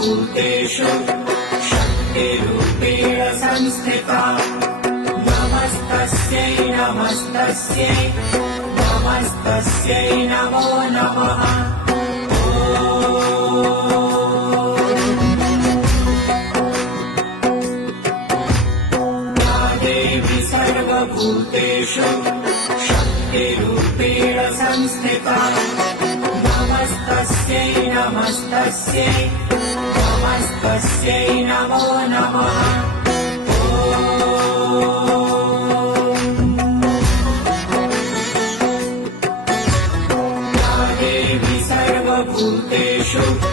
सर्वभूतेषु शक्तिरूपेण संस्थिता। नमस्तस्यै नमस्तस्यै नमस्तस्यै नमो नमः। सर्वभूतेषु शक्तिरूपेण संस्थिता। नमस्तस्यै नमस्तस्यै नमस्तस्यै नमो नमः। सर्वभूतेषु